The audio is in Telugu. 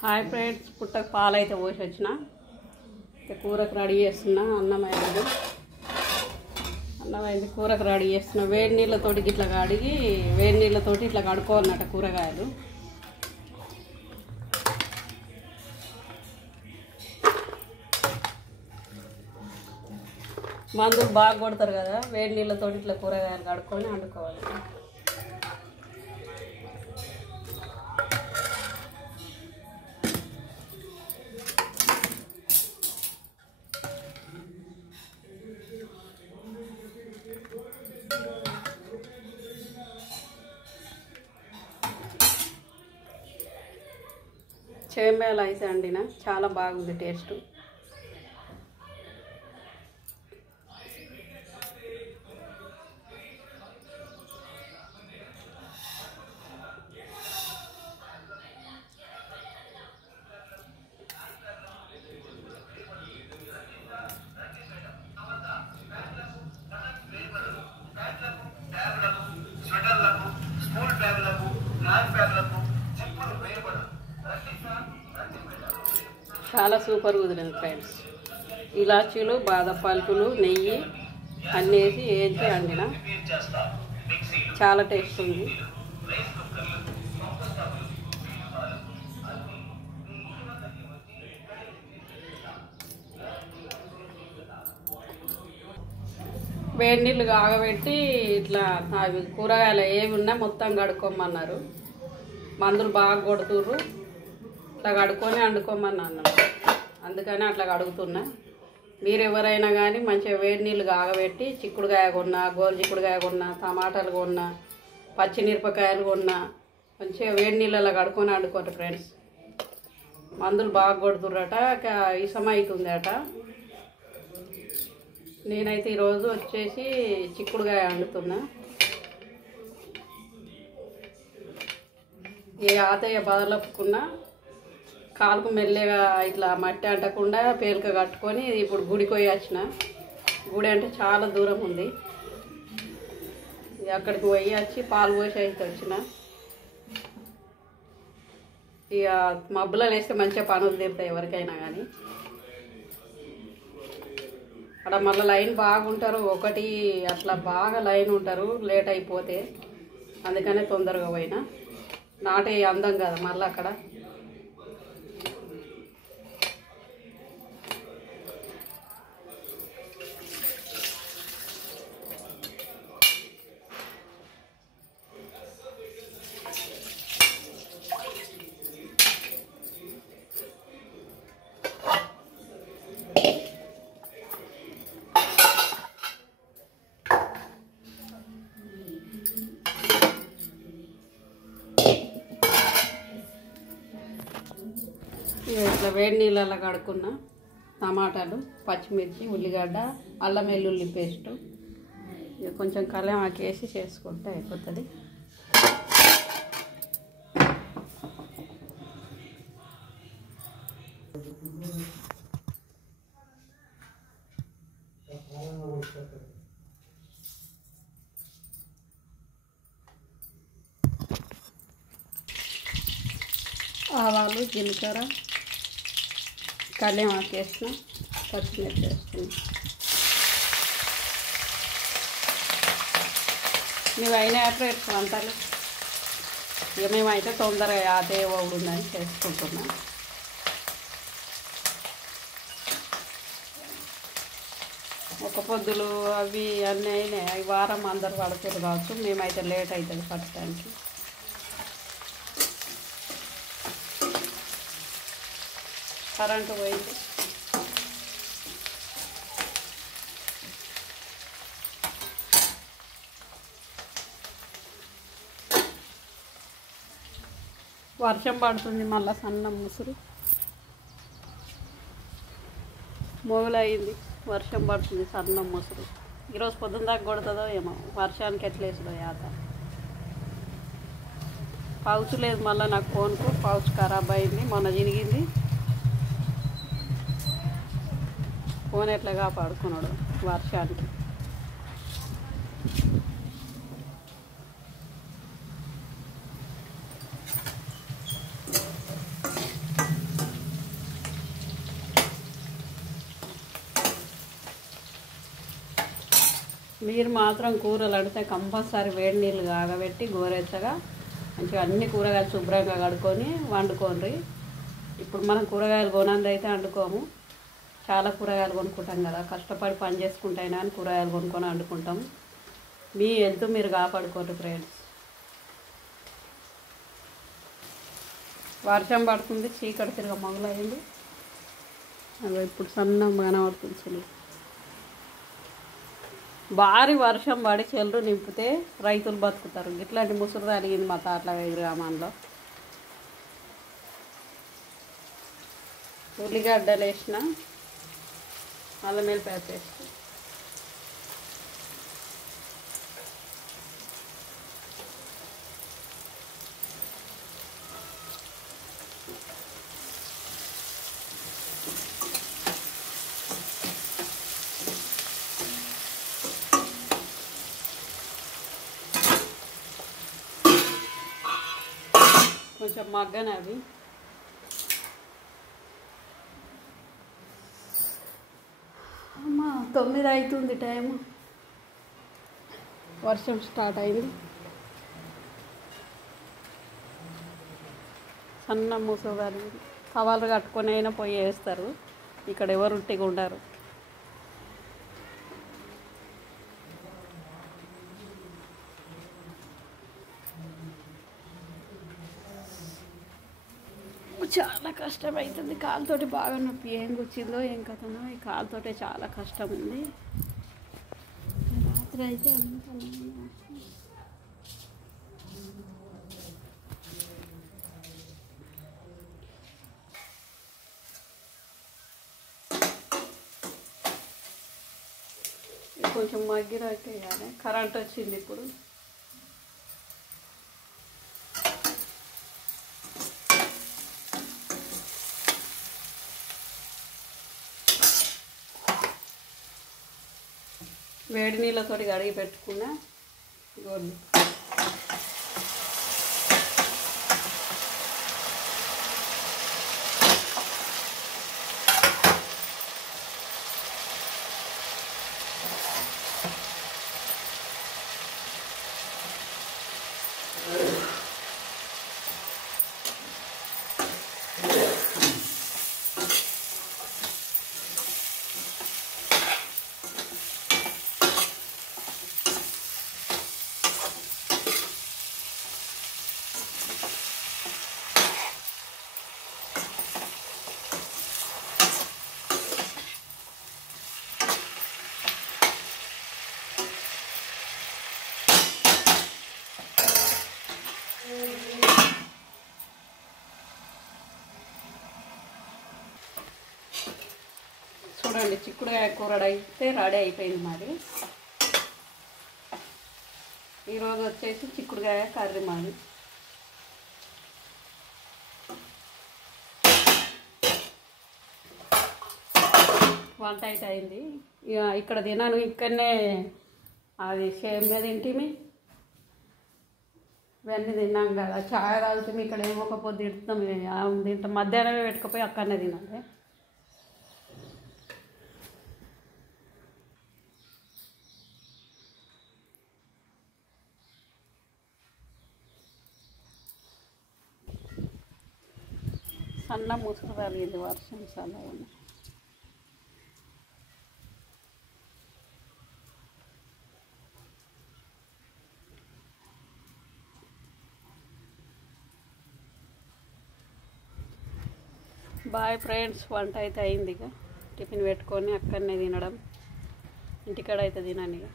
హాయ్ ఫ్రెండ్స్, పుట్టకు పాలు అయితే పోసి వచ్చిన కూరకు రెడీ చేస్తున్నా. అన్నం అయింది, కూరకు రెడీ చేస్తున్నా. వేడి నీళ్ళతోటి ఇట్లా కడిగి వేడి నీళ్ళతోటి ఇట్లా కడుక్కోవాలన్నట కూరగాయలు. మందులు బాగా కొడతారు కదా, వేడి నీళ్ళతోటి ఇట్లా కూరగాయలు కడుక్కొని వండుకోవాలి. చేమేలు అయితే అండిన చాలా బాగుంది టేస్ట్. చాలా సూపర్ కుదిరింది ఫ్రెండ్స్. ఇలాచీలు, బాదం పలుకులు, నెయ్యి అన్నీ వేసి వండిన చాలా టేస్ట్ ఉంది. వేడి నీళ్ళు కాగబెట్టి ఇట్లా అవి కూరగాయలు ఏవి ఉన్నా మొత్తం కడుక్కోమన్నారు. మందులు బాగా కొడుతుర్రు, ఇట్లా కడుక్కొని వండుకోమని అన్నారు. అందుకని అట్లా కడుగుతున్నా. మీరు ఎవరైనా కానీ మంచిగా వేడి నీళ్ళు కాగబెట్టి చిక్కుడుకాయ కొన్నా, గోరు చిక్కుడుకాయ కొన్నా, టమాటాలు కొన్నా, పచ్చిమిరపకాయలు కొన్నా మంచిగా వేడి నీళ్ళలో కడుక్కొని వండుకోండి ఫ్రెండ్స్. మందులు బాగా కొడుతుర్రట, ఇసం అవుతుందట. నేనైతే ఈరోజు వచ్చేసి చిక్కుడుకాయ వండుతున్నా. ఏ ఆతయ్య బదలపుకున్నా కాలుకు మెల్లగా ఇట్లా మట్టి అంటకుండా పేలిక కట్టుకొని ఇప్పుడు గుడికి పోయి వచ్చిన. గుడి అంటే చాలా దూరం ఉంది, అక్కడికి పోయి వచ్చి పాలు పోసి అయితే వచ్చిన. ఇక మబ్బులలో వేస్తే మంచిగా పనులు తీరుతాయి ఎవరికైనా కానీ. అక్కడ మళ్ళీ లైన్ బాగుంటారు, ఒకటి అట్లా బాగా లైన్ ఉంటారు లేట్ అయిపోతే. అందుకనే తొందరగా పోయినా. నాటే అందం కదా మళ్ళీ అక్కడ. ఇట్లా వేడి నీళ్ళలో కడుక్కున్న టమాటాలు, పచ్చిమిర్చి, ఉల్లిగడ్డ, అల్లం వెల్లుల్లి పేస్టు, ఇక కొంచెం కల్యామాకు వేసి చేసుకుంటే అయిపోతుంది. ఆవాలు, జీలకర్ర, కల్యామాకు వేసిన, పచ్చిమిర్చి వేసుకున్నాం. మేము అయినా ఫ్రెండ్స్ వంటలు. ఇక మేమైతే తొందరగా అదే ఉందని చేసుకుంటున్నాం. ఒక పొద్దులు అవి అన్నీ అయినాయి. అవి వారం అందరు పడుతుంది కావచ్చు, మేమైతే లేట్ అవుతుంది పట్టడానికి. కరెంటు పోయింది. వర్షం పడుతుంది, మళ్ళీ సన్నం ముసురు మొగలయ్యింది. వర్షం పడుతుంది, సన్నం ముసురు. ఈరోజు పొద్దున్న దాకా కొడుతుందో ఏమో, వర్షానికి ఎట్లా వేస్తుందో యాత. పౌచ్ లేదు మళ్ళీ నాకు ఫోన్కు. పౌచ్ ఖరాబ్ అయింది, మొన్న చినిగింది. ఫోన్ ఎట్లా కాపాడుకున్నాడు వర్షానికి. మీరు మాత్రం కూరలు అడితే కంపల్సరీ వేడి నీళ్ళు కాగబెట్టి గోరెచ్చగా మంచిగా అన్ని కూరగాయలు శుభ్రంగా కడుక్కొని వండుకోండి. ఇప్పుడు మనం కూరగాయలు కొనంది అయితే వండుకోము, చాలా కూరగాయలు కొనుక్కుంటాం కదా, కష్టపడి పని చేసుకుంటైనా అని కూరగాయలు కొనుక్కొని వండుకుంటాం. మీ హెల్త్ మీరు కాపాడుకోండి ఫ్రెండ్స్. వర్షం పడుతుంది, చీకటి తిరగ మొదలైంది. అదో ఇప్పుడు సన్నం కనబడుతుంది. భారీ వర్షం పడి చెల్లు నింపితే రైతులు బతుకుతారు. ఇట్లాంటి ముసురు తగిలింది మా తాట్ల గ్రామంలో. ఉల్లిగడ్డలు వేసిన, అల్లం వెల్లిపాయ పేస్ట్, కొంచెం మగ్గనవి. అమ్మ 9 అవుతుంది టైము, వర్షం స్టార్ట్ అయింది. సన్న మూసగాలి కవర్లు కట్టుకొని అయినా పోయి వేస్తారు. ఇక్కడ ఎవరు ఉట్టిగా ఉండరు. చాలా కష్టమవుతుంది, కాలుతోటి బాగా నొప్పి. ఏం కూర్చిందో ఏం కథనో, ఈ కాలుతోటే చాలా కష్టం ఉంది. రాత్రి అయితే కొంచెం మగ్గిరాకే కానీ కరెంట్ వచ్చింది ఇప్పుడు. వేడి నీళ్ళతో కడిగి పెట్టుకున్న గోళ్ళు చూడండి. చిక్కుడుకాయ కూర అయితే రెడీ అయిపోయింది. మరి ఈరోజు వచ్చేసి చిక్కుడుకాయ కర్రీ మాది. వంట అయితే అయింది. ఇక ఇక్కడ తినాను, ఇక్కడనే అది సేమ్గా తింటిమి, ఇవన్నీ తిన్నాం కదా. చాయ్ తాగుతాం, ఇక్కడ ఏమో ఒక పొద్దు తింటాం. మధ్యాహ్నమే పెట్టుకుపోయి అక్కడనే తినాలి. సన్న ముసుగు తగిలింది, వర్షం చాలా ఉంది. Boy friends. వంట అయితే అయింది. ఇక టిఫిన్ పెట్టుకొని అక్కడనే తినడం, ఇంటికాడ అయితే తినాను ఇక.